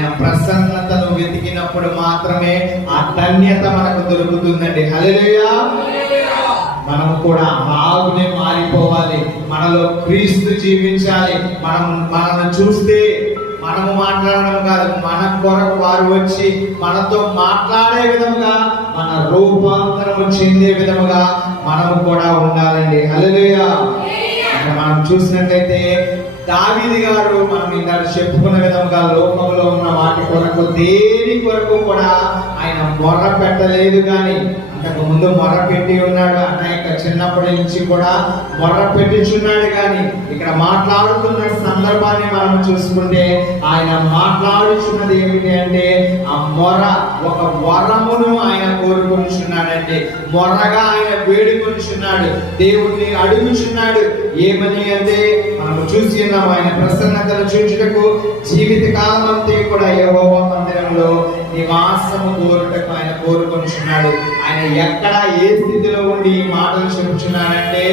ఆయన ప్రసన్నతను వెతికినప్పుడు మాత్రమే ఆ ధన్యత మనకు దొరుకుతుందండి. హల్లెలూయా. మనం కూడా బాగునే మారిపోవాలి, మనలో క్రీస్తు జీవించాలి. మనల్ని చూస్తే మనము మాట్లాడడం కాదు, మన కొరకు వారు వచ్చి మనతో మాట్లాడే విధముగా, మన రూపాంతరము చెందే విధముగా మనము కూడా ఉండాలండి. హల్లెలూయా. మనం చూసినట్లయితే దావీదు గారు మనం ఇందాక చెప్పుకున్న విధంగా లోకంలో ఉన్న వాటి కొరకు దేని కొరకు కూడా ఆయన మొర్ర పెట్టలేదు. కానీ అంతకు ముందు మొర్ర పెట్టి ఉన్నాడు, అనేక చిన్నప్పటి నుంచి కూడా మొర్ర పెట్టించున్నాడు. కానీ ఇక్కడ మాట్లాడుతున్న సందర్భాన్ని మనం చూసుకుంటే ఆయన మాట్లాడుచున్నది ఏమిటి అంటే ఆ మొర్ర ఒక వరమును ఆయన కోరుకుంటున్నాడండి. మొర్రగా ఆయన వేడుకొనిచున్నాడు, దేవుణ్ణి అడుగుచున్నాడు. ఏమని అంటే మనం చూసి ఉన్నాం, ఆయన ప్రసన్నతను చూచుటకు జీవిత కాలం అంతే కూడా యెహోవా మందిరంలో నివాసము కోరుటకు ఆయన కోరుకొనిచున్నాడు. ఆయన ఎక్కడ ఏ స్థితిలో ఉండి ఈ మాటలు చెప్పుచున్నాడంటే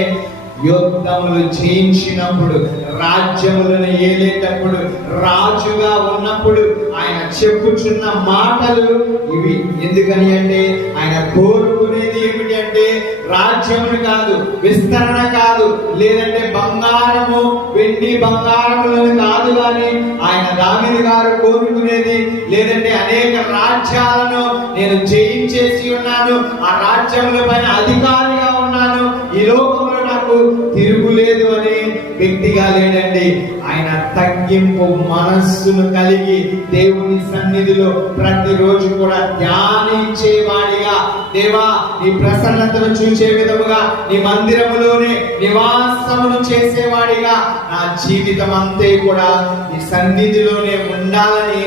యుద్ధములు చేయించినప్పుడు, రాజ్యములను ఏలేటప్పుడు, రాజుగా ఉన్నప్పుడు ఆయన చెప్పుచున్న మాటలు ఇవి. ఎందుకని అంటే ఆయన కోరుకునేది ఏమిటి అంటే రాజ్యములు కాదు, విస్తరణ కాదు, లేదంటే బంగారము వెండి బంగారములను కాదు. కానీ ఆయన దావీదు గారు కోరుకునేది లేదంటే అనేక రాజ్యాలను నేను జయించేసి ఉన్నాను, ఆ రాజ్యముల పైన అధికారిగా ఉన్నాను, ఈ లోకంలో నాకు తిరుగులేదు అనే వ్యక్తిగా లేడండి. ఆయన తగ్గింపు మనస్సును కలిగి దేవుని సన్నిధిలో ప్రతిరోజు కూడా ధ్యానించేవాడిగా, దేవా నీ ప్రసన్నతను చూసే విధముగా నీ మందిరములోనే నివాసమును చేసేవాడిగా నా జీవితం అంతే కూడా నీ సన్నిధిలోనే ఉండాలని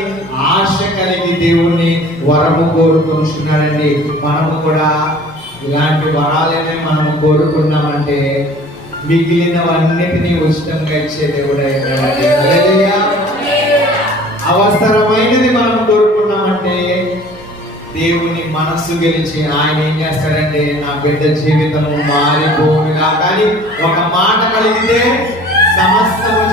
ఆశ కలిగి దేవుణ్ణి వరము కోరుకుంటున్నాడండి. మనము కూడా ఇలాంటి వరాలనే మనం కోరుకున్నామంటే మిగిలినవన్నిటినీ ఉచితంగా ఇచ్చే దేవుడు. అవసరమైనది మనం కోరుకున్నామంటే దేవుని మనస్సు గెలిచి ఆయన ఏం చేస్తాడంటే నా బిడ్డ జీవితము మారిపోవుగా. కానీ ఒక మాట కలిగితే సమస్తము